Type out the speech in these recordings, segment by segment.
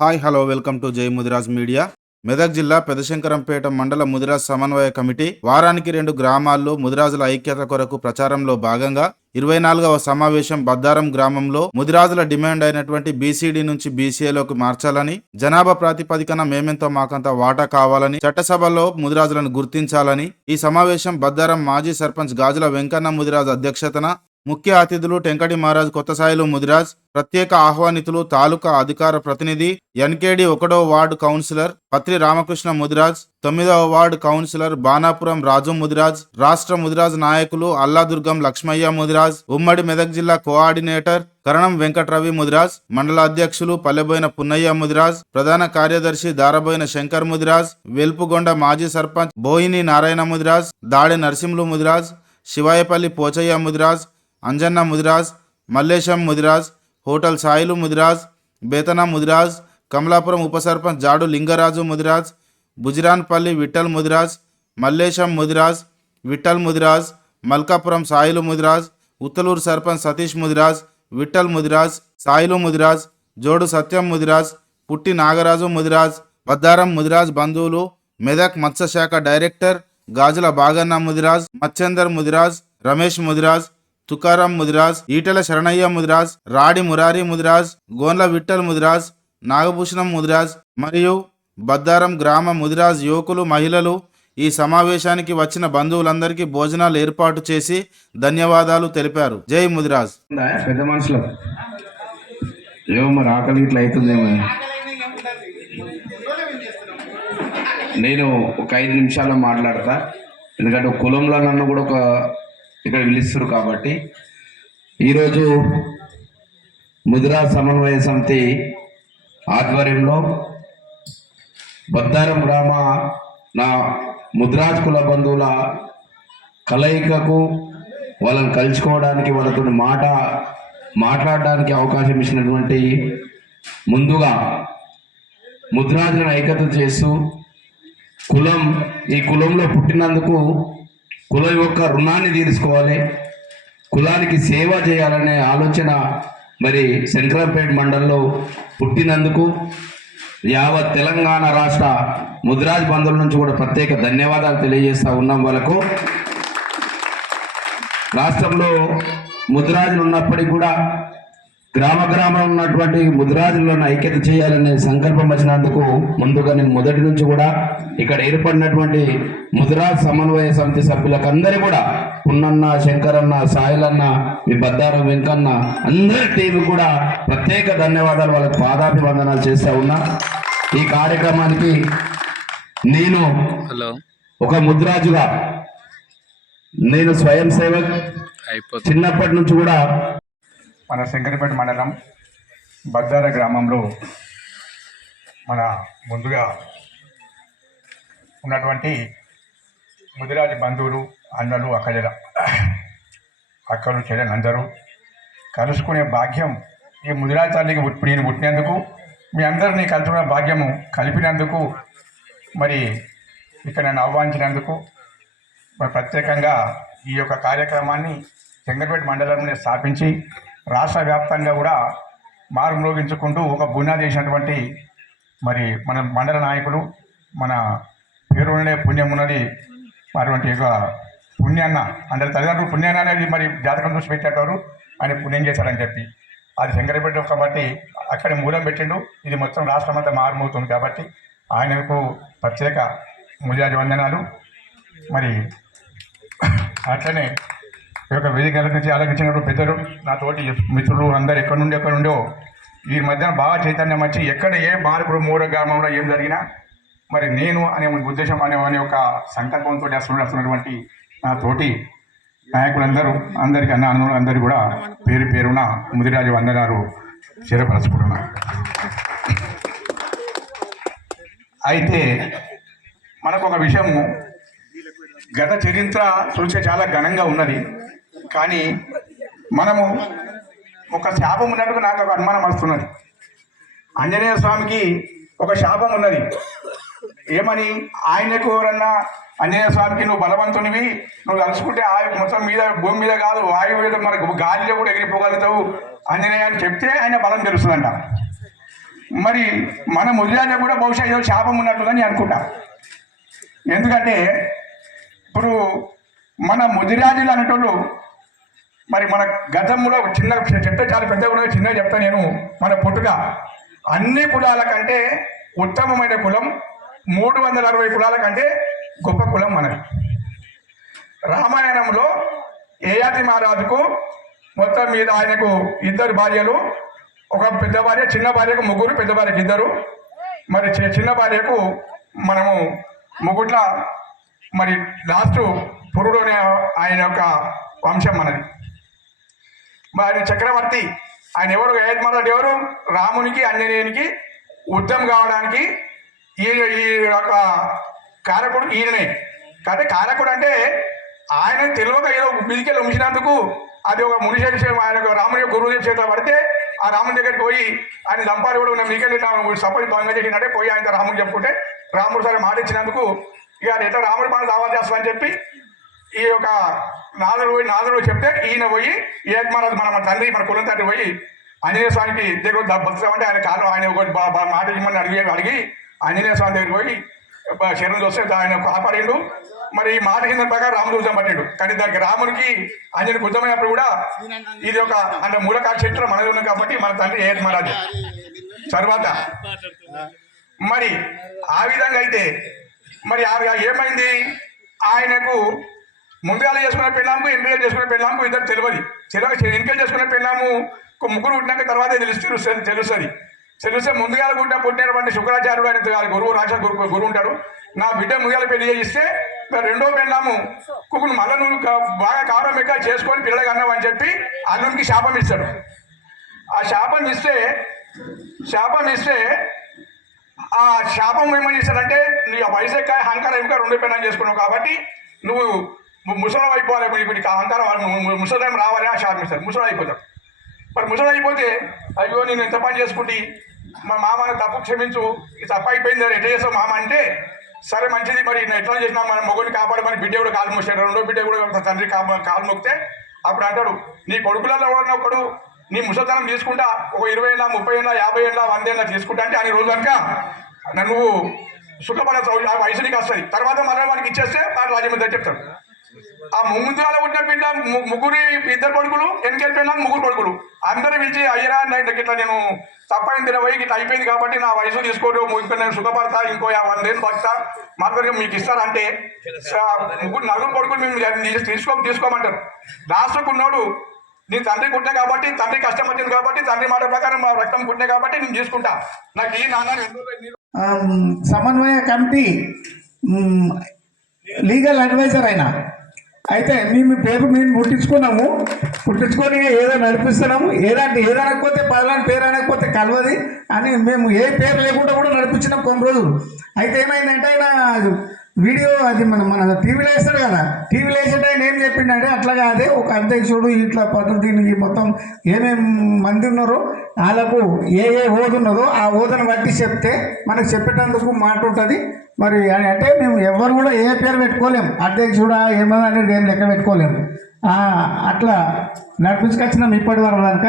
Hi hello welcome to జై Mudiraj media. Medak జిల్లా పెదశంకరంపేట మండల ముదిరాజ్ సమన్వయ కమిటీ వారానికి 2 గ్రామాల్లో ముదిరాజుల ఐక్యత కొరకు ప్రచారంలో భాగంగా 24వ సమావేశం బద్దారం గ్రామంలో ముదిరాజుల డిమాండ్ అయినటువంటి బీసీడీ నుంచి బీసీఏలోకి మార్చాలని, జనాభా ప్రాతిపదికన మేమెంతో మాకంత వాటా కావాలని, చట్టసభలో ముదిరాజులను గుర్తించాలని ఈ సమావేశం బద్దారం మాజీ సర్పంచ్ గాజుల వెంకన్న ముదిరాజ్ అధ్యక్షతన ముఖ్య అతిథులు టెంకటి మహారాజ్ కొత్తసాయిలు ముదిరాజ్, ప్రత్యేక ఆహ్వానితులు తాలూకా అధికార ప్రతినిధి ఎన్కేడి 1వ వార్డు కౌన్సిలర్ పత్రి రామకృష్ణ ముదిరాజ్, 9వ వార్డు కౌన్సిలర్ బాణాపురం రాజు ముదిరాజ్, రాష్ట్ర ముదిరాజ్ నాయకులు అల్లాదుర్గం లక్ష్మయ్య ముదిరాజ్, ఉమ్మడి మెదక్ జిల్లా కోఆర్డినేటర్ కరణం వెంకట్రవి ముదిరాజ్, మండల అధ్యక్షులు పల్లెబోయిన పున్నయ్య ముదిరాజ్, ప్రధాన కార్యదర్శి దారబోయిన శంకర్ ముదిరాజ్, వెల్పుగొండ మాజీ సర్పంచ్ బోయిని నారాయణ ముదిరాజ్, దాడి నరసింహులు ముదిరాజ్, శివాయపల్లి పోచయ్య ముదిరాజ్, అంజన్న ముదిరాజ్, మల్లేశం ముదిరాజ్, హోటల్ సాయిలు ముదిరాజ్, బేతన ముదిరాజ్, కమలాపురం ఉప సర్పంచ్ జాడు లింగరాజు ముదిరాజ్, బుజిరాన్పల్లి విఠల్ ముదిరాజ్, మల్లేశం ముదిరాజ్, విఠల్ ముదిరాజ్, మల్కాపురం సాయిలు ముదిరాజ్, ఉత్తలూరు సర్పంచ్ సతీష్ ముదిరాజ్, విఠల్ ముదిరాజ్, సాయిలు ముదిరాజ్, జోడు సత్యం ముదిరాజ్, పుట్టి నాగరాజు ముదిరాజ్, బద్దారం ముదిరాజ్ బంధువులు, మెదక్ మత్స్యశాఖ డైరెక్టర్ గాజుల బాగన్న ముదిరాజ్, మచ్చేందర్ ముదిరాజ్, రమేష్ ముదిరాజ్, తుకారాం ముదిరాజ్, ఈటెల శరణయ్య ముదిరాజ్, రాడి మురారి ముదిరాజ్, గోన్ల విఠల్ ముదిరాజ్, నాగభూషణం ముదిరాజ్ మరియు బద్దారం గ్రామ ముదిరాజ్ యువకులు, మహిళలు ఈ సమావేశానికి వచ్చిన బంధువులందరికీ భోజనాలు ఏర్పాటు చేసి ధన్యవాదాలు తెలిపారు. జై ముదిరాజ్. పెద్ద మనుషులు ఏమో మరి ఆకలి ఇట్లా అవుతుందేమో. నేను ఒక 5 నిమిషాల్లో మాట్లాడతా, ఎందుకంటే కులంలో నన్ను కూడా ఇక్కడ పిలుస్తారు కాబట్టి. ఈరోజు ముదిరాజ్ సమన్వయ సమితి ఆధ్వర్యంలో బద్దారం గ్రామ నా ముదిరాజ్ కుల బంధువుల కలయికకు, వాళ్ళని కలుసుకోవడానికి, వాళ్ళతో మాట్లాడడానికి అవకాశం ఇచ్చినటువంటి ముందుగా ముదిరాజులను ఐక్యత చేస్తూ ఈ కులంలో పుట్టినందుకు కులం యొక్క రుణాన్ని తీర్చుకోవాలి, కులానికి సేవ చేయాలనే ఆలోచన మరి శంకరంపేట మండలంలో పుట్టినందుకు యావత్ తెలంగాణ రాష్ట్ర ముదిరాజ్ బంధువుల నుంచి కూడా ప్రత్యేక ధన్యవాదాలు తెలియజేస్తూ ఉన్నాం. వాళ్ళకు రాష్ట్రంలో ముదిరాజులు ఉన్నప్పటికీ కూడా గ్రామంలో ఉన్నటువంటి ముదిరాజులను ఐక్యత చేయాలనే సంకల్పం వచ్చినందుకు ముందుగా నేను మొదటి నుంచి కూడా ఇక్కడ ఏర్పడినటువంటి ముదిరాజ్ సమన్వయ సమితి సభ్యులకు అందరూ కూడా పున్నన్న, శంకరన్న, సాయిలన్న, మీ బద్దారం వెంకన్న అందరి టీం కూడా ప్రత్యేక ధన్యవాదాలు, వాళ్ళకి పాదాభివందనాలు చేస్తూ ఉన్నా. ఈ కార్యక్రమానికి నేను ఒక ముదిరాజుగా, నేను స్వయం సేవక్, చిన్నప్పటి నుంచి కూడా మన శంకరపేట మండలం బద్దార గ్రామంలో మన ముందుగా ఉన్నటువంటి ముదిరాజు బంధువులు, అన్నలు, అక్కలు చెల్లెలు అందరూ కలుసుకునే భాగ్యం ఈ ముదిరాజు తల్లికి నేను పుట్టినందుకు, మీ అందరినీ కలుసుకునే భాగ్యము కలిపినందుకు, మరి ఇక్కడ నన్ను ఆహ్వానించినందుకు మరి ప్రత్యేకంగా ఈ యొక్క కార్యక్రమాన్ని శంకరపేట మండలంలో స్థాపించి రాష్ట్ర వ్యాప్తంగా కూడా మారుమ్రోగించుకుంటూ ఒక బునాది చేసినటువంటి మరి మన మండల నాయకులు, మన పేరునే పుణ్యం ఉన్నది అటువంటి ఒక పుణ్యాన్న, అందరి తల్లిదండ్రులు పుణ్యాన్న అనేది మరి జాతకం చూసి పెట్టేటవారు ఆయన పుణ్యం చేశారని చెప్పి అది శంకరపేట కాబట్టి అక్కడ మూలం పెట్టిండు. ఇది మొత్తం రాష్ట్రం అంతా మారుమవుతుంది కాబట్టి ఆయనకు ప్రత్యేక ముదిరాజు వందనాలు. మరి అట్లనే ఈ యొక్క వేదిక నుంచి ఆలోచించినప్పుడు పెద్దలు, నా తోటి మిత్రులు అందరు ఎక్కడి నుండో ఈ మధ్యన బాగా చైతన్యం వచ్చి ఎక్కడ ఏ మార్పులు మూల గ్రామంలో ఏం జరిగినా మరి నేను అనే ఉద్దేశం అనే ఒక సంకల్పంతో వస్తున్నటువంటి నా తోటి నాయకులందరూ, అందరికీ అన్న అందరూ కూడా పేరున ముదిరాజు వందనాలు చేరపరచుకుంటున్నారు. అయితే మనకు ఒక విషయము, గత చరిత్ర చూసే చాలా ఘనంగా ఉన్నది, కానీ మనము ఒక శాపం ఉన్నట్టుగా నాకు ఒక అనుమానం వస్తున్నది. ఆంజనేయ స్వామికి ఒక శాపం ఉన్నది. ఏమని? ఆయనకు ఎవరన్నా ఆంజనేయ స్వామికి నువ్వు బలవంతునివి, నువ్వు తలుచుకుంటే మొత్తం మీద భూమి మీద కాదు వాయువు మీద మనకు గాలిలో కూడా ఎగిరిపోగలుగుతావు ఆంజనేయ అని చెప్తే ఆయన బలం తెలుస్తుందంట. మరి మన ముదిరాజు కూడా బహుశా ఏదో శాపం ఉన్నట్లుదని అనుకుంటా. ఎందుకంటే ఇప్పుడు మన ముదిరాజులు అనేటోళ్ళు మరి మన గతంలో చిన్న చెప్తే చాలా పెద్దగా కూడా చిన్నగా చెప్తా నేను. మన పుట్టుక అన్ని కులాల కంటే ఉత్తమమైన కులం 360 కులాల కంటే గొప్ప కులం మనది. రామాయణంలో యయాతి మహారాజుకు మొత్తం మీద ఆయనకు 2 భార్యలు, ఒక పెద్ద భార్య, చిన్న భార్యకు 3, పెద్ద భార్యకు 2. మరి చిన్న భార్యకు మనము ముగ్గుట్ల మరి లాస్ట్ పురుడు అనే ఆయన యొక్క వంశం మనది. మరి చక్రవర్తి ఆయన ఎవరు? యయాతి మహారాజు ఎవరు? రామునికి ఆంజనేయునికి యుద్ధం కావడానికి ఈ యొక్క కారకుడు ఈయననే. కాబట్టి కారకుడు అంటే ఆయన తెలియక ఏదో మిదికెళ్ళి ఉంచినందుకు అది ఒక మునిశేష ఆయన రాముని యొక్క గురువు చేతిలో పడితే ఆ రాముని దగ్గరికి పోయి ఆయన దంపాలు కూడా ఉన్న మిదికెళ్ళి సపోజ్ భంగం చేసినట్టే పోయి ఆయన రాముడు చెప్పుకుంటే రాముడు సరే మాట ఇచ్చినందుకు ఇక అది ఎట్లా రాముడి పని దావా చేస్తామని చెప్పి ఈ యొక్క నాదుడు చెప్తే ఈయన పోయి ఏక్ మహారాజు మన తండ్రి మన కులం తండ్రి పోయి ఆంజనేయ స్వామికి దగ్గర బతుకుతామంటే ఆయన కాలం ఆయన ఒక మాట ఇమ్మని అడిగి ఆంజనేయ స్వామి దగ్గరికి పోయి శరణం చూస్తే ఆయన కాపాడిండు. మరి ఈ మాట కింద ప్రకారం రాముడు యుద్ధం పట్టిండు. కానీ దానికి రామునికి ఆంజనేయునికి యుద్ధమైనప్పుడు కూడా ఇది ఒక అంటే మూలకాల చరిత్ర మనది ఉంది కాబట్టి మన తండ్రి ఏక్ మహారాజు. తర్వాత మరి ఆ విధంగా అయితే మరి ఏమైంది? ఆయనకు ముందుగా చేసుకునే పెళ్ళాము, ఎన్నికలు చేసుకునే పెళ్ళాము ఇద్దరు తెలియదు. ఎన్నికలు చేసుకునే పెళ్ళాము 3 పుట్టినాక తర్వాత తెలుస్తుంది. ముందుగా పుట్టినటువంటి శుక్రాచార్యుడు ఆయన గురువు రాజా గురువు ఉంటాడు. నా బిడ్డ ముందుగా పెళ్లి చేయిస్తే రెండో పెళ్ళాము కుక్కును మళ్ళీ నువ్వు బాగా కారం ఎక్క చేసుకొని పిల్లలకి అన్నావు అని చెప్పి అల్లునికి శాపం ఇస్తాడు. ఆ శాపం ఇస్తే ఆ శాపం ఏమని ఇస్తాడంటే నీ వయసు ఎక్క అహంకారం ఇంకా 2 పెళ్ళాన్ని చేసుకున్నావు కాబట్టి నువ్వు ముసలం అయిపోవాలి, ఇప్పుడు అహంకారం ముసలం రావాలి అని శాపం ఇస్తాడు. ముసలం అయిపోతాడు. మరి ముసలి అయిపోతే అయ్యో నేను ఎంత పని చేసుకుంటే మా మామని తప్పు క్షమించు, ఇది తప్పు అయిపోయింది ఎట్లా చేస్తావు మామ అంటే సరే మంచిది మరి నేను ఎట్లా చేసినా మన మొగుడిని కాపాడమని బిడ్డ కూడా కాలు మోసాడు. రెండో బిడ్డ కూడా తండ్రి కాలు మొక్కితే అప్పుడు అంటాడు నీ కొడుకులలో ఎవరన్నా ఒకడు నీ ముసలితనం తీసుకుంటా ఒక 20 ఏళ్ళ 30 ఏళ్ళ 50 ఏళ్ళ 100 ఏళ్ళ తీసుకుంటా అంటే ఆయన రోజు కనుక నువ్వు సుఖపడతావు, ఆ వయసు నీకు వస్తుంది. తర్వాత మళ్ళీ వాడికి ఇచ్చేస్తే వాడు రాజ్యం చెప్తాడు. ఆ ముందులో పుట్టిన పిల్ల 2 కొడుకులు, వెనకెళ్ళి పిల్ల 3 కొడుకులు అందరూ పిలిచి అయ్యరా ఇట్లా నేను తప్పైంది 20 ఇట్లా అయిపోయింది కాబట్టి నా వయసు తీసుకోడు, ఇక్కడ నేను సుఖపడతా, ఇంకో 100 ఏళ్ళు బతుకుతా, మాకు మీకు ఇస్తారంటే 4 కొడుకులు మేము తీసుకోమంటారు. లాస్ట్కు ఉన్నోడు నీ తండ్రి పుట్టినా కాబట్టి తండ్రి కష్టం వచ్చింది కాబట్టి తండ్రి మాట ప్రకారం మా రక్తం పుట్టినా కాబట్టి నేను తీసుకుంటా, నాకు ఈ నాన్న సమన్వయ కమిటీ లీగల్ అడ్వైజర్ అయినా అయితే మేము పేరు మేము పుట్టించుకొని ఏదో నడిపిస్తున్నాము. ఏదనకపోతే పలాని పేరు అనకపోతే కలవది అని మేము ఏ పేరు లేకుండా కూడా నడిపించినాం కొన్ని రోజులు. అయితే ఏమైందంటే ఆయన వీడియో అది మన టీవీలో వేస్తాడు కదా, టీవీలో వేసేట ఆయన ఏం చెప్పిండంటే అట్లా కాదే ఒక అధ్యక్షుడు ఇట్లా పద్ధతిని మొత్తం ఏమేమి మంది ఉన్నారో వాళ్ళకు ఏ హోదా ఉన్నదో ఆ హోదాను బట్టి చెప్తే మనకు చెప్పేటందుకు మాట ఉంటుంది. మరి అంటే మేము ఎవరు కూడా ఏ పేరు పెట్టుకోలేము, అధ్యక్షుడా ఏమన్నా అనేది ఏం లెక్క పెట్టుకోలేము. అట్లా నడిపించుకొచ్చినాం ఇప్పటి వరకు కనుక.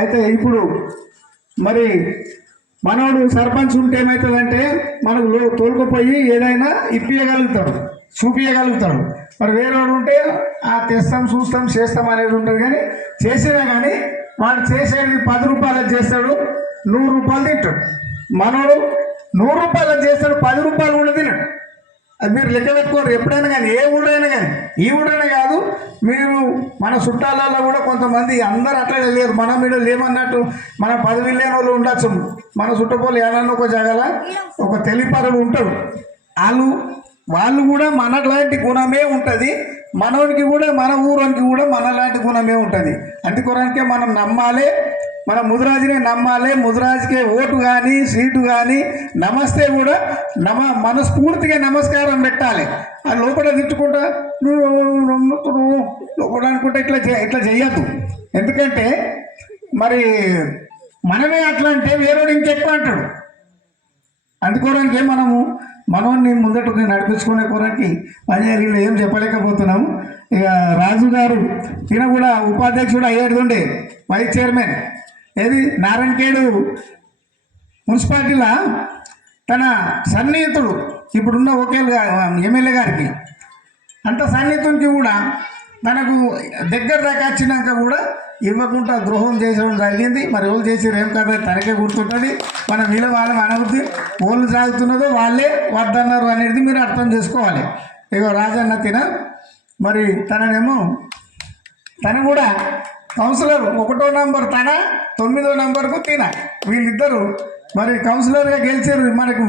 అయితే ఇప్పుడు మరి మనోడు సర్పంచ్ ఉంటే ఏమవుతుందంటే మనకు తోలుకుపోయి ఏదైనా ఇప్పియగలుగుతాడు, చూపించగలుగుతాడు. మరి వేరేవాడు ఉంటే తెస్తాం చూస్తాం చేస్తాం అనేది ఉంటుంది. కానీ చేసేదే కానీ వాడు చేసేది 10 రూపాయలకు చేస్తాడు, 100 రూపాయలు తింటాడు. మనోడు 100 రూపాయలకు చేస్తాడు, 10 రూపాయలు కూడా తినడు. అది మీరు లెక్క పెట్టుకోరు ఎప్పుడైనా కానీ, ఏ ఊడైనా కానీ. ఈ ఊడైనా కాదు, మీరు మన చుట్టాలలో కూడా కొంతమంది అందరు అట్లనే లేరు, మన మీద లేమన్నట్టు మన పదవి లేని వాళ్ళు ఉండొచ్చు. మన చుట్టపోలు ఏమన్నా ఒక జగల ఒక తెలిపరుడు ఉంటాడు, వాళ్ళు కూడా మనలాంటి గుణమే ఉంటుంది. మనోనికి కూడా మన ఊరికి కూడా మనలాంటి గుణమే ఉంటుంది. అందుకోరానికే మనం నమ్మాలి, మన ముదిరాజునే నమ్మాలి. ముదిరాజుకే ఓటు కానీ సీటు కానీ నమస్తే కూడా మనస్ఫూర్తిగా నమస్కారం పెట్టాలి. ఆ లోపల తిట్టుకుంటా లోపల అనుకుంటా ఇట్లా చెయ్యద్దు. ఎందుకంటే మరి మనమే అట్లా అంటే వేరేవాడు ఇంకెక్కువ అంటాడు. అందుకోవడానికి మనోని ముందట నడిపించుకునే కోరానికి పనిచేయాలి. ఏం చెప్పలేకపోతున్నాము. ఇక రాజు గారు ఈయన కూడా ఉపాధ్యక్షుడు అయ్యేది ఉండే, వైస్ చైర్మన్. ఏది నారాయణఖేడు మున్సిపాలిటీలో తన సన్నిహితుడు ఇప్పుడున్న ఎమ్మెల్యే గారికి అంత సన్నిహితునికి కూడా తనకు దగ్గర దాకా వచ్చినాక కూడా ఇవ్వకుండా ద్రోహం చేసడం జరిగింది. మరి ఎవరు చేసారు ఏం కదా తనకే గుర్తుంటుంది. మన వీళ్ళ వాళ్ళ అనుభూతి ఓళ్ళు సాగుతున్నదో వాళ్ళే వద్దన్నారు అనేది మీరు అర్థం చేసుకోవాలి. ఇగో రాజన్న తిన మరి తను కూడా కౌన్సిలర్ 1వ నంబర్ తన 9వ నంబర్కు తిన వీళ్ళిద్దరు మరి కౌన్సిలర్గా గెలిచారు. మనకు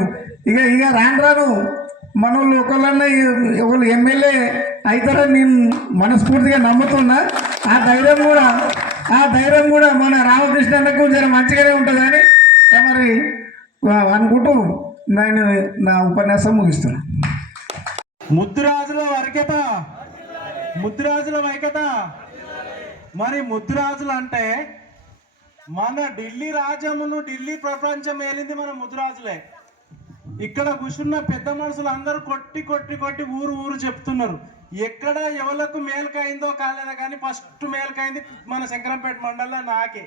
ఇక రాను మనోళ్ళు ఒకళ్ళన్నా ఒకళ్ళు ఎమ్మెల్యే అవుతారని నేను మనస్ఫూర్తిగా నమ్ముతున్నా. ఆ ధైర్యం కూడా మన రామకృష్ణకు జర మంచిగానే ఉంటుందని మరి అనుకుంటూ నేను నా ఉపన్యాసం ముగిస్తున్నా. ముద్దురాజుల వైకత మరి ముద్దురాజులు అంటే మన ఢిల్లీ రాజ్యమును ఢిల్లీ ప్రపంచం ఏలింది మన ముద్దురాజులే. ఇక్కడ కూర్చున్న పెద్ద మనుషులు అందరూ కొట్టి ఊరు చెప్తున్నారు. ఎక్కడ ఎవరికి మేలుకైందో కాలేదా కానీ ఫస్ట్ మేలుకైంది మన శంకరంపేట మండలంలో నాకే.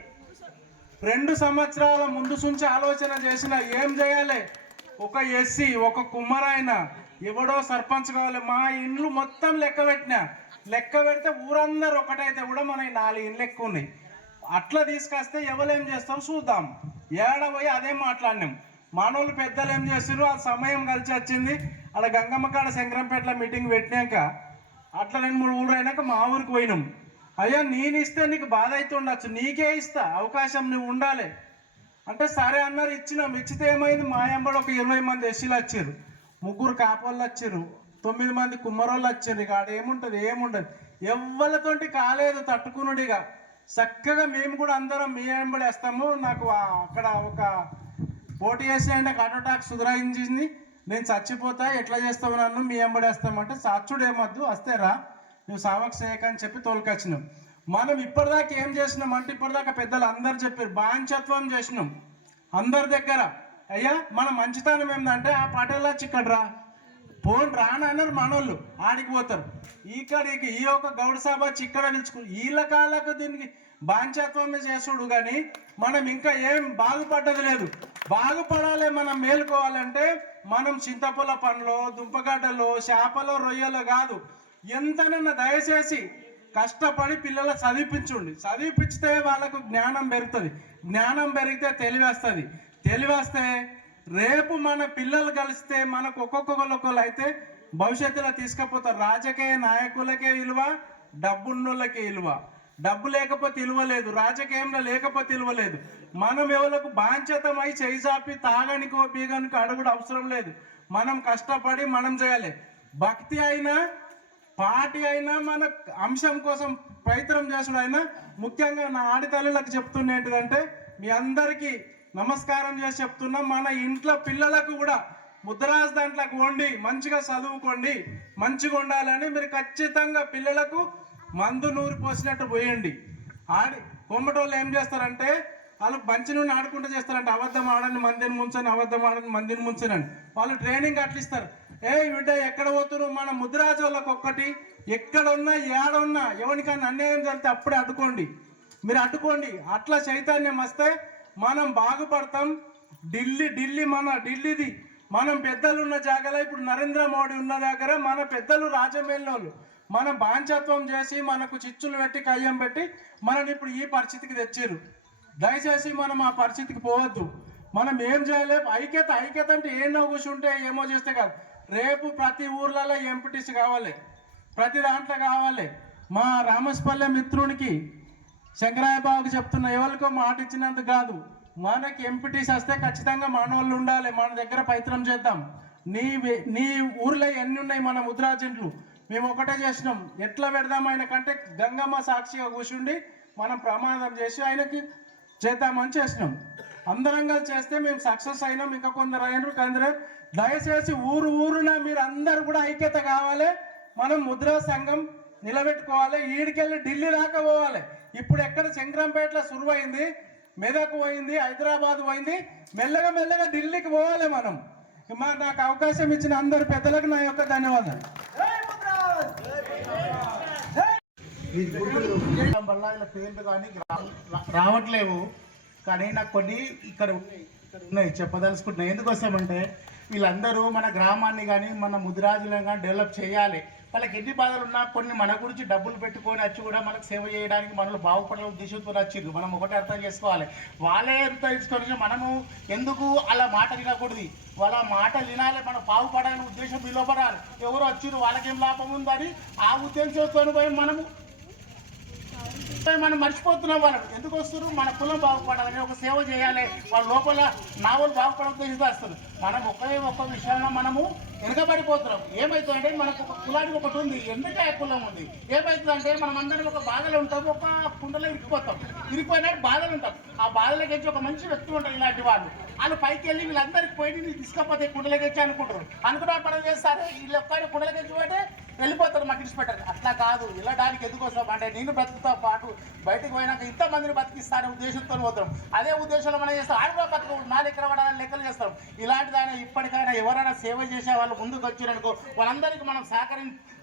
2 సంవత్సరాల ముందు నుంచి ఆలోచన చేసిన ఏం చేయాలి, ఒక ఎస్సీ ఒక కుమ్మరాయన ఎవడో సర్పంచ్ కావాలి. మా ఇండ్లు మొత్తం లెక్క పెడితే ఊరందరూ ఒకటైతే కూడా మన 4 ఇండ్లు ఎక్కువ ఉన్నాయి. అట్లా తీసుకొస్తే ఎవరేం చేస్తాం చూద్దాం. ఏడబోయి అదే మాట్లాడినాం. మానవులు పెద్దలు ఏం చేస్తారు, ఆ సమయం కలిసి వచ్చింది. అక్కడ గంగమ్మ కాడ శంకరంపేటలో మీటింగ్ పెట్టినాక అట్లా 2-3 ఊరు అయినాక మా ఊరికి పోయినాం. అయ్యా నేను ఇస్తే నీకు బాధ అయితే ఉండొచ్చు, నీకే ఇస్తా అవకాశం నువ్వు ఉండాలి అంటే సరే అన్నారు. ఇచ్చితే ఏమైంది, మా ఎంబడి ఒక 20 మంది ఎస్సీలు వచ్చారు, 3 కాపోళ్ళు వచ్చారు, 9 మంది కుమ్మరోళ్ళు వచ్చారు. ఇక ఆడ ఏముండదు ఎవ్వలతోటి కాలేదు తట్టుకునుడిగా. చక్కగా మేము కూడా అందరం మీ ఎంబడి వేస్తాము. నాకు అక్కడ ఒక పోటీ చేసి అంటే హార్ట్ అటాక్ సుధరాయించింది, నేను చచ్చిపోతా ఎట్లా చేస్తావు నన్ను మీ ఎంబడేస్తామంటే సాక్షుడు ఏమద్దు వస్తేరా నువ్వు సావక చేయక అని చెప్పి తోలుకొచ్చినాం. మనం ఇప్పటిదాకా ఏం చేసినాం అంటే ఇప్పటిదాకా పెద్దలు అందరు చెప్పారు బాంచత్వం చేసినాం అందరి దగ్గర. అయ్యా మన మంచితనం ఏంటంటే ఆ పాటల్లో చిక్కడరా పోన్ రానన్నారు మనోళ్ళు ఆడికి పోతారు. ఇక్కడికి ఈ యొక్క గౌడ సభ చిక్కడ నిలుచుకుని వీళ్ళ కాళ్ళకు దీనికి బాంచత్వమే చేసుడు. కానీ మనం ఇంకా ఏం బాగుపడ్డది లేదు. బాగుపడాలి మనం మేలుకోవాలంటే మనం చింతపొల పండ్లో దుంపగడ్డలో చేపలో రొయ్యలో కాదు, ఎంతనన్నా దయచేసి కష్టపడి పిల్లలు చదివిపిస్తే వాళ్ళకు జ్ఞానం పెరుగుతుంది. జ్ఞానం పెరిగితే తెలివేస్తే రేపు మన పిల్లలు కలిస్తే మనకు ఒక్కొక్కరు అయితే భవిష్యత్తులో తీసుకుపోతారు. రాజకీయ నాయకులకే విలువ, డబ్బున్నోళ్ళకే విలువ. డబ్బు లేకపోతే విలువలేదు, రాజకీయంలో లేకపోతే విలువలేదు. మనం ఎవరికి బాంఛతమై చేయిచాపి తాగనికో పీగనికో అడుగుడు అవసరం లేదు. మనం కష్టపడి మనం చేయాలి. భక్తి అయినా పార్టీ అయినా మన అంశం కోసం ప్రయత్నం చేసుడు అయినా. ముఖ్యంగా నా ఆడతల్లులకు చెప్తున్నా ఏంటిదంటే మీ అందరికీ నమస్కారం చేసి చెప్తున్నాం, మన ఇంట్లో పిల్లలకు కూడా ముద్రాజ్ దాంట్లోకి వండి మంచిగా చదువుకోండి, మంచిగా ఉండాలని మీరు ఖచ్చితంగా పిల్లలకు మందు నూరి పోసినట్టు పోయండి. కొమ్మటోళ్ళు ఏం చేస్తారంటే వాళ్ళు మంచి నుండి ఆడుకుంటూ చేస్తారంటే అబద్ధం ఆడని మందిని ముంచని, అబద్ధం ఆడని మందిని ముంచనని వాళ్ళు ట్రైనింగ్ అట్లా ఇస్తారు. బిడ్డ ఎక్కడ పోతున్నారు, మన ముద్రాజు వాళ్ళకి ఒక్కటి ఎక్కడున్నా ఏడున్నా ఎవరికైనా అన్యాయం జరిగితే అప్పుడే మీరు అడ్డుకోండి. అట్లా చైతన్యం వస్తే మనం బాగుపడతాం. ఢిల్లీది మనం పెద్దలు ఉన్న జాగాలో ఇప్పుడు నరేంద్ర మోడీ ఉన్న దగ్గర మన పెద్దలు రాజమేలినోళ్ళు మనం బాంఛత్వం చేసి మనకు చిచ్చులు పెట్టి కయ్యం పెట్టి మనం ఇప్పుడు ఈ పరిస్థితికి తెచ్చారు. దయచేసి మనం ఆ పరిస్థితికి పోవద్దు. మనం ఏం చేయాలి, ఐక్యత అంటే ఏమో కూర్చుంటే ఏమో చేస్తే కాదు. రేపు ప్రతి ఊర్లలో ఎంపీటీసీ కావాలి, ప్రతి దాంట్లో కావాలి. మా రామస్పల్లె మిత్రునికి శంకరయ్య బాబుకి చెప్తున్నా, ఎవరికో మాట ఇచ్చినందుకు కాదు, మనకి ఎంపీటీసీ వస్తే ఖచ్చితంగా మనోళ్ళు ఉండాలి. మన దగ్గర ప్రయత్నం చేద్దాం. నీ ఊర్లో ఎన్ని ఉన్నాయి మన ముద్రాజెంట్లు, మేము ఒకటే చేసినాం. ఎట్లా పెడదాం ఆయనకంటే గంగమ్మ సాక్షిగా కూర్చుండి మనం ప్రమాదం చేసి ఆయనకి చేద్దామని చేసినాం. అందరం కలిసి చేస్తే మేము సక్సెస్ అయినాం. ఇంకా కొందరు అయినారు. దయచేసి ఊరున మీరు అందరు కూడా ఐక్యత కావాలి. మనం ముద్రా సంఘం నిలబెట్టుకోవాలి. ఈడికెళ్ళి ఢిల్లీ దాకా పోవాలి. ఇప్పుడు ఎక్కడ శంకరంపేటలో సురువైంది, మెదక్ పోయింది, హైదరాబాద్ పోయింది, మెల్లగా ఢిల్లీకి పోవాలి మనం. నాకు అవకాశం ఇచ్చిన అందరు పెద్దలకు నా యొక్క ధన్యవాదాలు. వల్ల ఇలా పేర్లు కానీ రావట్లేవు, కానీ నాకు కొన్ని ఇక్కడ ఉన్నాయి చెప్పదలుచుకుంటున్నాయి. ఎందుకు వస్తామంటే వీళ్ళందరూ మన గ్రామాన్ని కానీ మన ముదిరాజులను కానీ డెవలప్ చేయాలి. వాళ్ళకి ఎన్ని బాధలు ఉన్నా కొన్ని మన గురించి డబ్బులు పెట్టుకొని వచ్చి కూడా మనకు సేవ చేయడానికి మనలో బాగుపడే ఉద్దేశంతో వచ్చిండ్రు. మనం ఒకటి అర్థం చేసుకోవాలి, వాళ్ళే అర్థం చేసుకొని మనము ఎందుకు అలా మాట వినకూడదు, వాళ్ళ మాట వినాలి, మనం బాగుపడాలని ఉద్దేశం విలువపడాలి. ఎవరు వచ్చిర్రు వాళ్ళకేం లాభం ఉందని ఆ ఉద్దేశంతో పోయి మనం మర్చిపోతున్నాం. వాళ్ళు ఎందుకు వస్తారు, మన కులం బాగుపడాలని ఒక సేవ చేయాలి, వాళ్ళ లోపల నా వాళ్ళు బాగుపడే వస్తారు. మనం ఒక్క విషయంలో మనము వెనకబడిపోతున్నాం. ఏమవుతుందంటే మనకు ఒక కులానికి ఒకటి ఉంది, ఎందుకే కులం ఉంది. ఏమవుతుందంటే మనం అందరం ఒక బాధలు ఉంటాం, ఒక కుండలో ఇరికిపోతాం, ఇరికిపోయినట్టు బాధలు ఉంటాం. ఆ బాధలకి వచ్చి ఒక మంచి వ్యక్తి ఉంటారు, ఇలాంటి వాళ్ళు పైకి వెళ్ళి వీళ్ళందరికీ పోయి నీకు తీసుకపోతే కుండలకి వచ్చి అనుకుంటారు. అనుకున్న పనులు చేస్తారు, వీళ్ళు ఒక్కరి కుండలకి వచ్చి పోతే వెళ్ళిపోతారు, మాకు ఇచ్చిపెట్టారు. అట్లా కాదు, వెళ్ళడానికి ఎందుకు వస్తాం అంటే నేను బ్రతుకుతో పాటు బయటకు పోయినాక ఇంతమందిని బతికిస్తానే ఉద్దేశంతో పోతాం. అదే ఉద్దేశంలో మనం చేస్తాం, ఆడగా బతుకు నా లెక్కల పడాలని లెక్కలు చేస్తాం. ఇలాంటిదైనా ఇప్పటికైనా ఎవరైనా సేవ చేసే వాళ్ళు ముందుకు వచ్చారనుకో వాళ్ళందరికీ మనం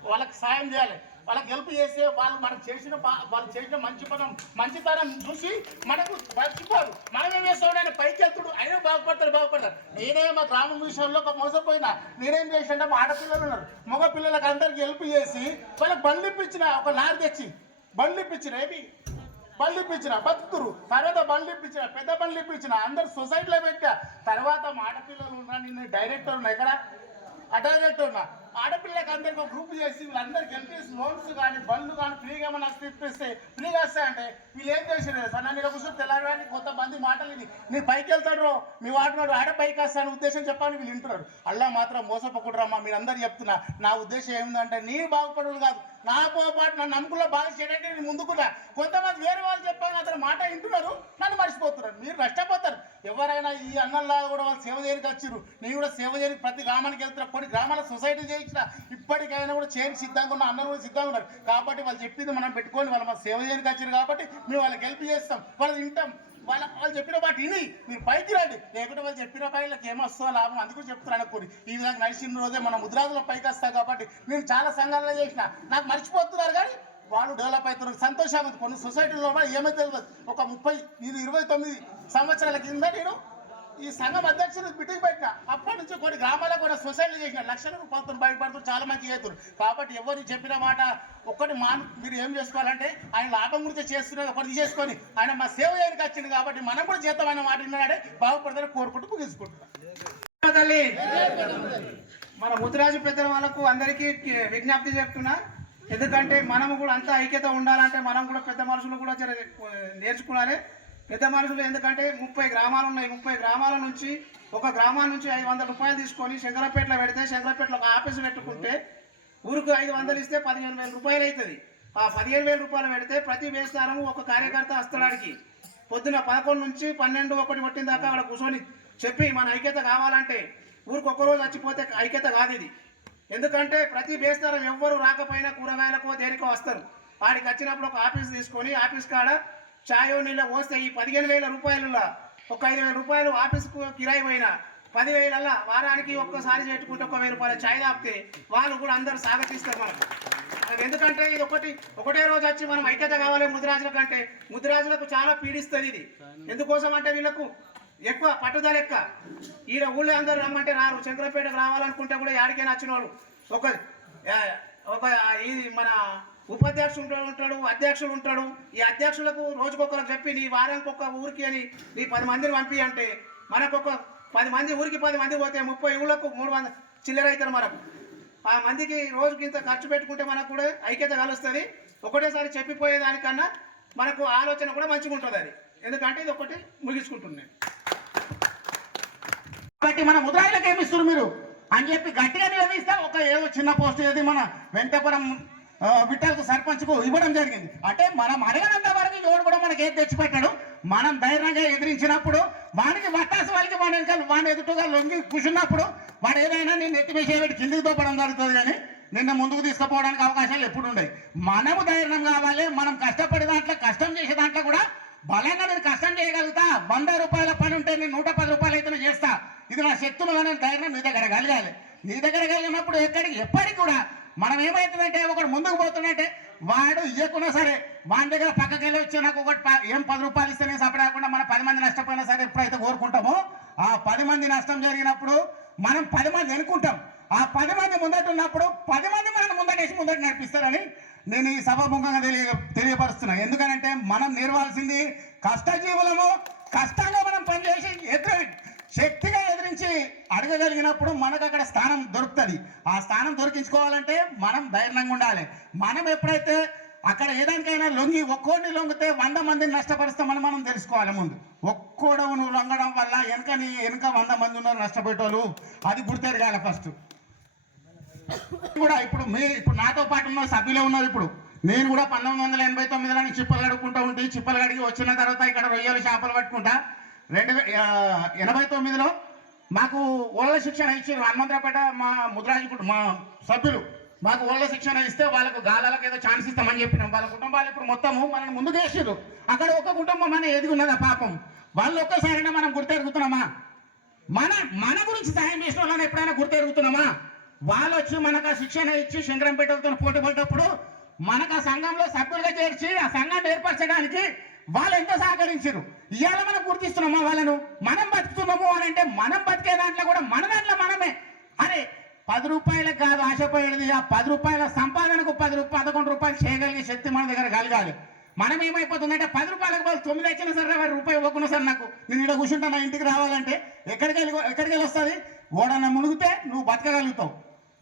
వాళ్ళకి సాయం చేయాలి, వాళ్ళకి హెల్ప్ చేస్తే వాళ్ళు మనకు వాళ్ళు చేసిన మంచితనం చూసి మనకు మర్చిపోరు. మనం ఏం చేస్తాడు, పైకి వెళ్తుడు అయినా బాగుపడతారు. నేనే మా గ్రామం విషయంలో ఒక మోసపోయినా నేనేం చేసిన మా ఆడపిల్లలు ఉన్నారు, మగ పిల్లలకు అందరికి హెల్ప్ చేసి వాళ్ళకి బండ్లు ఇప్పించిన, ఒక లారీ తెచ్చి బండ్లు ఇప్పించిన బతుకుతురు. తర్వాత బండ్లు ఇప్పించిన, పెద్ద బండ్లు ఇప్పించిన, అందరు సొసైటీలో పెట్టా. తర్వాత మా ఆడపిల్లలు ఉన్నా, నేను డైరెక్టర్ ఉన్నా, ఎక్కడ ఆ డైరెక్టర్ ఉన్నా, ఆడపిల్లకి అందరికి ఒక గ్రూప్ చేసి వీళ్ళందరికీ ఎల్పీఎస్ లోన్స్ కానీ బండ్లు కానీ ఫ్రీగా ఏమైనా ఇప్పిస్తే ఫ్రీగా వస్తాయంటే వీళ్ళు ఏం చేసారు, సార్ నన్ను కూర్చొని తెల్లడానికి కొంతమంది మాటలు నీ పైకి వెళ్తాడు, మీ వాటినాడు ఆడ పైకి వస్తాను ఉద్దేశం చెప్పాలని వీళ్ళు వింటున్నారు. అలా మాత్రం మోసపోకూడరమ్మా. మీరు అందరు చెప్తున్నా, నా ఉద్దేశం ఏమిటంటే నీ బాగుపడదు కాదు, నాతో పాటు నన్ను నమ్ముకులో బాగా చేయడానికి నేను ముందుకున్నా. కొంతమంది వేరే వాళ్ళు చెప్పాను అతను మాట వింటున్నారు, నన్ను మర్చిపోతున్నారు, మీరు నష్టపోతారు. ఎవరైనా ఈ అన్నల్లాగా కూడా వాళ్ళు సేవ చేయడానికి వచ్చారు, నేను కూడా సేవ చేయడానికి ప్రతి గ్రామానికి వెళ్తున్నా, కొన్ని గ్రామాల సొసైటీ చేయించిన ఇప్పటికైనా కూడా చేయడానికి సిద్ధంగా ఉన్న అన్నలు కూడా సిద్ధంగా ఉన్నారు. కాబట్టి వాళ్ళు చెప్పింది మనం పెట్టుకొని వాళ్ళు మన సేవ చేయడానికి వచ్చారు కాబట్టి మేము వాళ్ళకి హెల్ప్ చేస్తాం, వాళ్ళు వింటాం. వాళ్ళు చెప్పిన వాటి విని మీరు పైకి రండి, లేకుంటే వాళ్ళు చెప్పిన పైకి ఏమొస్తుందో లాభం. అందుకు చెప్తున్నాను అనుకోండి. ఈ విధంగా నడిచిన రోజే మన ముద్రాజులో పైకి వస్తాం కాబట్టి నేను చాలా సంఘాలలో చేసిన, నాకు మర్చిపోతున్నారు కానీ వాళ్ళు డెవలప్ అవుతున్నారు, సంతోషంగా ఉంది. కొన్ని సొసైటీలో ఏమో తెలియదు, ఒక 29 సంవత్సరాల కింద నేను ఈ సంఘం అధ్యక్షుడు మీటింగ్ పెట్టిన, అప్పటి నుంచి కొన్ని గ్రామాలకు కూడా సొసైటీలు చేసిన, లక్షల రూపాయలతో బయటపడుతూ చాలా మంచి చేతున్నారు. కాబట్టి ఎవరు చెప్పిన మాట ఒక్కటి మీరు ఏం చేసుకోవాలంటే ఆయన లాభం గురించి చేస్తున్నారు ఒకటి చేసుకొని ఆయన మా సేవ చేయడానికి వచ్చింది కాబట్టి మనం కూడా చేద్దాం అనే మాట విన్నాడే బాగుపడతారని కోరుకుంటూ ముగించుకుంటున్నాం. తల్లి మన ముదిరాజు పెద్దల వాళ్ళకు అందరికీ విజ్ఞప్తి చెప్తున్నా, ఎందుకంటే మనము కూడా అంతా ఐక్యత ఉండాలంటే మనం కూడా పెద్ద మనుషులు కూడా నేర్చుకోవాలి. పెద్ద మనుషులు ఎందుకంటే 30 గ్రామాలు ఉన్నాయి, 30 గ్రామాల నుంచి ఒక గ్రామాల నుంచి 500 రూపాయలు తీసుకొని శంకరపేటలో పెడితే, శంకరపేటలో ఒక ఆఫీసు పెట్టుకుంటే ఊరికి 500 ఇస్తే 15,000 రూపాయలు అవుతుంది. ఆ 15,000 రూపాయలు పెడితే ప్రతి వేస్తారము ఒక కార్యకర్త వస్తాడానికి పొద్దున 11 నుంచి 12, 1 కొట్టిన దాకా అక్కడ కూర్చొని చెప్పి మన ఐక్యత కావాలంటే ఊరికి ఒక్కరోజు వచ్చిపోతే ఐక్యత కాదు ఇది. ఎందుకంటే ప్రతి వేస్తారం ఎవ్వరు రాకపోయినా కూరగాయలకో దేనికో వస్తారు. వాడికి వచ్చినప్పుడు ఒక ఆఫీస్ తీసుకొని ఆఫీస్ కాడ ఛాయో నీళ్ళ పోస్తే ఈ 15,000 రూపాయలలో ఒక 5,000 రూపాయలు ఆఫీస్కు కిరాయి పోయినా 10,000 వారానికి ఒక్కసారి పెట్టుకుంటే 1,000 రూపాయల ఛాయ్ తాపితే వాళ్ళు కూడా అందరూ స్వాగతిస్తారు మనకు. ఎందుకంటే ఇది ఒకటే రోజు వచ్చి మనం ఐక్యత కావాలి ముదిరాజుల కంటే, ముదిరాజులకు చాలా పీడిస్తుంది ఇది. ఎందుకోసం అంటే వీళ్ళకు ఎక్కువ పట్టుదల ఎక్కువ. ఈయన ఊళ్ళో అందరూ రమ్మంటే రారు, శంకరపేటకు రావాలనుకుంటే కూడా యాడికైనా వచ్చిన వాడు ఒక ఇది మన ఉపాధ్యక్షుడు ఉంటాడు, అధ్యక్షుడు ఉంటాడు. ఈ అధ్యక్షులకు రోజుకొకరికి చెప్పి నీ వారానికి ఒక ఊరికి అని నీ 10 మందిని పంపి అంటే మనకు ఒక 10 మంది ఊరికి 10 మంది పోతే 30 ఊళ్ళకు 300 చిల్లర అవుతారు. మనకు ఆ మందికి రోజుకి ఇంత ఖర్చు పెట్టుకుంటే మనకు కూడా ఐక్యత కలుస్తుంది. ఒకటేసారి చెప్పిపోయేదానికన్నా మనకు ఆలోచన కూడా మంచిగా ఉంటుంది అది. ఎందుకంటే ఇది ఒకటి ముగించుకుంటున్నాను. కాబట్టి మన ముద్రాయిలకు ఏమి ఇస్తారు మీరు అని చెప్పి గట్టిగా నిలదీస్తే ఒక ఏదో చిన్న పోస్ట్ ఏది మన వెంకటపురం విఠల్కు సర్పంచ్కు ఇవ్వడం జరిగింది. అంటే మనం అడగనంత వరకు ఎవడు కూడా మనకి ఏది తెచ్చిపెట్టాడు. మనం ధైర్యంగా ఎదిరించినప్పుడు వానికి వట్టాసు వాళ్ళకి వాడిని ఎదుటుగా లొంగి కూర్చున్నప్పుడు వాడు ఏదైనా నేను ఎత్తివేసేవాడి కిందికి తోపడం జరుగుతుంది కానీ నిన్న ముందుకు తీసుకుపోవడానికి అవకాశాలు ఎప్పుడు ఉన్నాయి. మనము ధైర్యం కావాలి. మనం కష్టపడే దాంట్లో కష్టం చేసే దాంట్లో కూడా బలంగా నేను కష్టం చేయగలుగుతా. 100 రూపాయల పని ఉంటే నేను 110 రూపాయలు అయితే చేస్తా. ఇది నా శక్తులుగా నేను ధైర్యం నీ దగ్గర కలగాలి. నీ దగ్గర కలిగినప్పుడు ఎప్పటికి కూడా మనం ఏమవుతుందంటే ఒకటి ముందుకు పోతుందంటే వాడు ఇవ్వకున్నా సరే వాడి దగ్గర పక్కకి వెళ్ళి వచ్చి నాకు ఒకటి 10 రూపాయలు ఇస్తే నేను సపరేకుండా మన 10 మంది నష్టపోయినా సరే ఎప్పుడైతే కోరుకుంటామో మంది నష్టం జరిగినప్పుడు మనం 10 మంది ఎన్నుకుంటాం. ఆ 10 మంది ముందట ఉన్నప్పుడు 10 మంది మనం ముందటేసి ముందట నడిపిస్తారని నేను ఈ సభాముఖంగా తెలియపరుస్తున్నా. ఎందుకనంటే మనం నేర్వాల్సింది కష్టజీవులము, కష్టంగా మనం పనిచేసి శక్తిగా ఎదిరించి అడగగలిగినప్పుడు మనకు అక్కడ స్థానం దొరుకుతుంది. ఆ స్థానం దొరికించుకోవాలంటే మనం ధైర్యంగా ఉండాలి. మనం ఎప్పుడైతే అక్కడ ఏదానికైనా లొంగి ఒక్కోడిని లొంగితే 100 మందిని నష్టపరుస్తామని మనం తెలుసుకోవాలి. ముందు ఒక్కోడవు నువ్వు లొంగడం వల్ల వెనుక 100 మంది ఉన్నారు నష్టపోయేటోళ్ళు, అది గుర్తెరగాలి ఫస్ట్. కూడా ఇప్పుడు నాతో పాటు ఉన్న సభ్యులే ఉన్నారు. ఇప్పుడు నేను కూడా 1989లో చిప్పలు కడుక్కుంటూ ఉంటే చిప్పలు కడిగి వచ్చిన తర్వాత ఇక్కడ రొయ్యలు చేపలు పట్టుకుంటా 89లో మాకు ఓళ్ళ శిక్షణ ఇచ్చారు. హనుమంతరావుపేట మా ముద్రాజు మా సభ్యులు మాకు ఓళ్ళ శిక్షణ ఇస్తే వాళ్ళకు గాలాలకు ఏదో ఛాన్స్ ఇస్తామని చెప్పినాం. వాళ్ళ కుటుంబాలు ఇప్పుడు మొత్తము మనం ముందుకు వేసారు. అక్కడ ఒక కుటుంబం అనేది ఎదుగున్నదా పాపం, వాళ్ళు ఒక్కసారైనా మనం గుర్తెరుగుతున్నామా? మన గురించి సాయం చేసిన వాళ్ళని ఎప్పుడైనా గుర్తెరుగుతున్నామా? వాళ్ళు వచ్చి మనకు ఆ శిక్షణ ఇచ్చి శంకరంపేటలతో పోటీ పడ్డప్పుడు మనకు ఆ సంఘంలో సభ్యులుగా చేర్చి ఆ సంఘాన్ని ఏర్పరచడానికి వాళ్ళు ఎంత సహకరించారు. ఇవాళ మనం గుర్తిస్తున్నామా వాళ్ళను? మనం బతుకుతున్నాము అని అంటే మనం బతికే దాంట్లో కూడా మన దాంట్లో మనమే. అరే 10 రూపాయలకు కాదు ఆశపోయేది, ఆ 10 రూపాయల సంపాదనకు 11 రూపాయలు చేయగలిగే శక్తి మన దగ్గర కలగాలి. మనం ఏమైపోతుందంటే 10 రూపాయలకు బదులు 9 వచ్చినా సరే రూపాయి ఇవ్వకుండా సార్ నాకు నేను ఇక్కడ కూర్చుంటా నా ఇంటికి రావాలంటే ఎక్కడికి వెళ్ళి వస్తుంది? ఓడన్న మునిగితే నువ్వు బతకగలుగుతావు,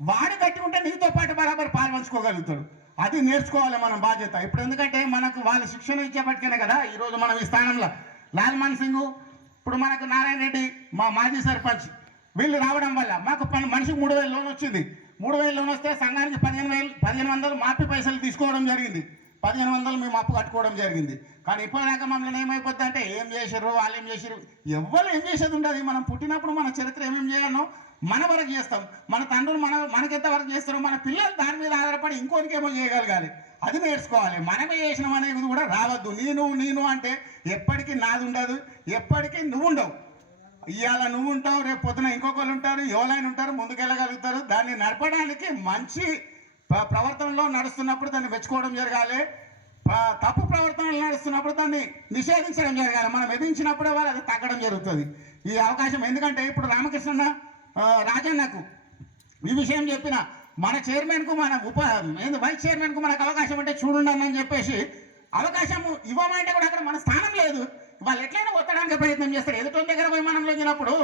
వాడు కట్టుకుంటే నీతో పాటు బరాబర్ పాలు పంచుకోగలుగుతాడు. అది నేర్చుకోవాలి మనం బాధ్యత. ఇప్పుడు ఎందుకంటే మనకు వాళ్ళ శిక్షణ ఇచ్చేపట్టుకనే కదా ఈరోజు మనం ఈ స్థానంలో లాల్మన్ సింగ్, ఇప్పుడు మనకు నారాయణ రెడ్డి మా మాజీ సర్పంచ్, వీళ్ళు రావడం వల్ల మాకు మనిషికి 3000 లోన్ వచ్చింది. 3000 లోన్ వస్తే సంఘానికి 1500 మాఫీ పైసలు తీసుకోవడం జరిగింది. 1500 మేము అప్పు కట్టుకోవడం జరిగింది. కానీ ఇప్పటిదాకా మమ్మల్ని ఏమైపోద్ది అంటే ఏం చేశారు వాళ్ళు ఏం చేశారు, ఎవ్వరు ఏం చేసేది ఉండదు. మనం పుట్టినప్పుడు మన చరిత్ర ఏమేమి చేయాలో మన వరకు చేస్తాం, మన తండ్రులు మనకెంత వరకు చేస్తారో మన పిల్లలు దాని మీద ఆధారపడి ఇంకోటికి ఏమో చేయగలగాలి. అది నేర్చుకోవాలి. మనమే చేసినాం అనేది కూడా రావద్దు. నేను అంటే ఎప్పటికీ నాది ఉండదు, ఎప్పటికీ నువ్వు ఉండవు. ఇవాళ నువ్వు ఉంటావు, రేపు పొద్దున ఇంకొకరు ఉంటారు, ఎవరైనా ఉంటారు, ముందుకెళ్ళగలుగుతారు. దాన్ని నడపడానికి మంచి ప్రవర్తనలో నడుస్తున్నప్పుడు దాన్ని మెచ్చుకోవడం జరగాలి. తప్పు ప్రవర్తనలు నడుస్తున్నప్పుడు దాన్ని నిషేధించడం జరగాలి. మనం ఎదించినప్పుడే వాళ్ళు అది తగ్గడం జరుగుతుంది. ఈ అవకాశం ఎందుకంటే ఇప్పుడు రామకృష్ణ రాజన్నకు ఈ విషయం చెప్పిన మన చైర్మన్కు మన వైస్ చైర్మన్కు మనకు అవకాశం అంటే చూడండి అని చెప్పేసి అవకాశం ఇవ్వమంటే కూడా అక్కడ మన స్థానం లేదు. వాళ్ళు ఎట్లయినా ఒత్తడానికి ప్రయత్నం చేస్తారు. ఎదుటి దగ్గర పోయి మనం లేచినప్పుడు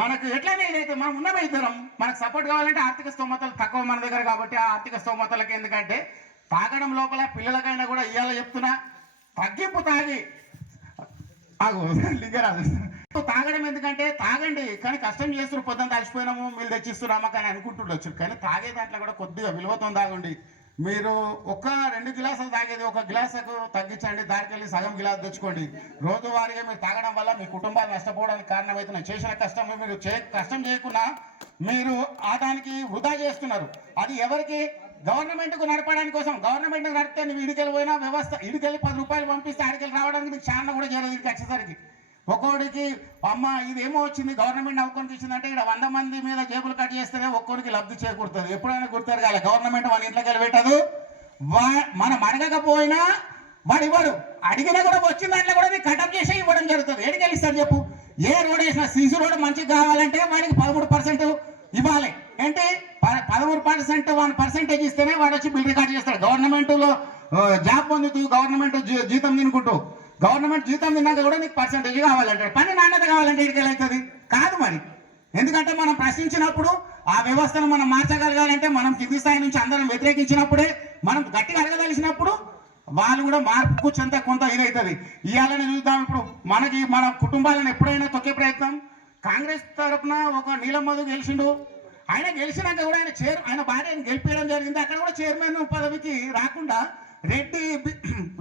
మనకు ఎట్లయినా ఏదైతే మనం ఉన్నమైతాం, మనకు సపోర్ట్ కావాలంటే ఆర్థిక స్తోమతలు తక్కువ మన దగ్గర. కాబట్టి ఆ ఆర్థిక స్తోమతలకి ఎందుకంటే తాగడం లోపల పిల్లలకైనా కూడా ఇవాళ చెప్తున్నా తగ్గింపు తాగి తాగడం ఎందుకంటే తాగండి, కానీ కష్టం చేస్తున్నారు, పొద్దున తడిచిపోయినాము మీరు తెచ్చిస్తున్నామా కానీ అనుకుంటుండొచ్చు. కానీ తాగే దాంట్లో కూడా కొద్దిగా విలువతో తాగండి. మీరు 1-2 గ్లాసులు తాగేది 1 గ్లాసుకు తగ్గించండి, దానికి వెళ్ళి సగం గ్లాసు తెచ్చుకోండి. రోజువారీగా మీరు తాగడం వల్ల మీ కుటుంబాలు నష్టపోవడానికి కారణమవుతున్నాయి. చేసిన కష్టం మీరు కష్టం చేయకుండా మీరు దానికి వృధా చేస్తున్నారు. అది ఎవరికి? గవర్నమెంట్కు నడపడానికి కోసం. గవర్నమెంట్కి నడిపితే నువ్వు ఇడికెళ్ళి పోయినా వ్యవస్థ ఇడికెళ్ళి 10 రూపాయలు పంపిస్తే ఆడికెళ్ళి రావడానికి నీకు చాలా కూడా చేరదు. ఇది వచ్చేసరికి ఒక్కోడికి అమ్మ ఇదేమో వచ్చింది గవర్నమెంట్ ఒక్కొనికి ఇచ్చిందంటే ఇక్కడ 100 మంది మీద జేబులు కట్ చేస్తేనే ఒక్కొనికి లబ్ధి చేకూరుతుంది. ఎప్పుడైనా గుర్తెరగాలి, గవర్నమెంట్ మన ఇంట్లోకి వెళ్ళి పెట్టదు. మనం అడగకపోయినా వాడు ఇవ్వడు, అడిగినా కూడా వచ్చిన దాంట్లో కూడా కటప్ చేసి ఇవ్వడం జరుగుతుంది. ఎడికెళ్ళి ఇస్తారు చెప్పు? ఏ రోడ్ వేసినా సీసీ రోడ్ మంచిగా కావాలంటే వాడికి 13% ఇవ్వాలి. ఏంటి 13% 1% ఇస్తేనే వాడు వచ్చి బిల్ రికార్డ్ చేస్తాడు. గవర్నమెంట్లో జాబ్ పొందుతూ గవర్నమెంట్ జీతం తినుకుంటూ గవర్నమెంట్ జీతం తిన్నాక కూడా నీకు పర్సెంటేజ్ కావాలంటాడు. పని నాణ్యత కావాలంటే ఇడికెళ్ళి అవుతుంది కాదు మరి. ఎందుకంటే మనం ప్రశ్నించినప్పుడు ఆ వ్యవస్థను మనం మార్చగలగాలంటే మనం కింది స్థాయి నుంచి అందరం వ్యతిరేకించినప్పుడే, మనం గట్టిగా అడగదలిసినప్పుడు వాళ్ళు కూడా మార్పుకు కొంత ఇదవుతుంది. ఇవాళనే చూద్దాం. ఇప్పుడు మన కుటుంబాలను ఎప్పుడైనా తొక్కే ప్రయత్నం కాంగ్రెస్ తరఫున ఒక నీలం మధు గెలిచిండు. ఆయన గెలిచినాక కూడా ఆయన భార్యను గెలిపించడం జరిగింది. అక్కడ కూడా చైర్మన్ పదవికి రాకుండా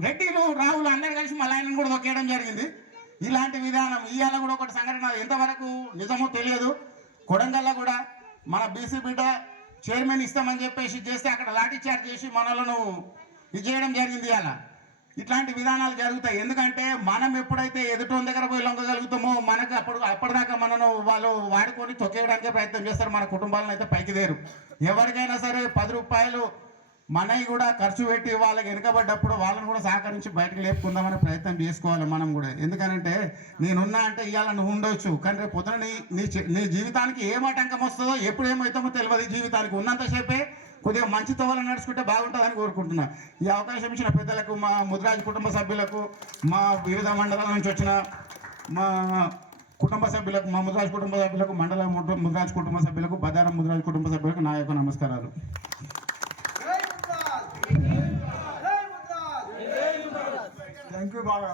రెడ్డిలు రాహుల్ అందరు కలిసి మళ్ళీ ఆయనను కూడా తొక్కేయడం జరిగింది. ఇలాంటి విధానం ఇవాళ కూడా ఒకటి సంఘటన ఎంతవరకు నిజమో తెలియదు. కొడంగల్లో కూడా మన బీసీ బిడ్డ చైర్మన్ ఇస్తామని చెప్పేసి చేస్తే అక్కడ లాఠీ చార్జ్ చేసి మనలను ఇది చేయడం జరిగింది. ఇవాళ ఇట్లాంటి విధానాలు జరుగుతాయి. ఎందుకంటే మనం ఎప్పుడైతే ఎదుటి దగ్గర పోయి లొంగగలుగుతామో మనకు అప్పటిదాకా మనను వాళ్ళు వాడుకొని తొక్కేయడానికే ప్రయత్నం చేస్తారు. మన కుటుంబాలను అయితే పైకి దేరు. ఎవరికైనా సరే 10 రూపాయలు మనవి కూడా ఖర్చు పెట్టి వాళ్ళకి వెనుకబడ్డప్పుడు వాళ్ళని కూడా సహకరించి బయటకు లేపుకుందామని ప్రయత్నం చేసుకోవాలి మనం కూడా. ఎందుకనంటే నేనున్నా అంటే ఇవాళ నువ్వు ఉండొచ్చు, కానీ రేపు పొద్దున నీ జీవితానికి ఏం ఆటంకం వస్తుందో ఎప్పుడు ఏమవుతామో తెలియదు. జీవితానికి ఉన్నంతసేపే కొద్దిగా మంచి తోవలు నడుచుకుంటే బాగుంటుందని కోరుకుంటున్నా. ఈ అవకాశం ఇచ్చిన పెద్దలకు, మా ముదిరాజ్ కుటుంబ సభ్యులకు, మా వివిధ మండలాల నుంచి వచ్చిన మా కుటుంబ సభ్యులకు, మా ముదిరాజ్ కుటుంబ సభ్యులకు, మండల ముదిరాజ్ కుటుంబ సభ్యులకు, బదారం ముదిరాజ్ కుటుంబ సభ్యులకు నా యొక్క నమస్కారాలు. థ్యాంక్ యూ బాగా.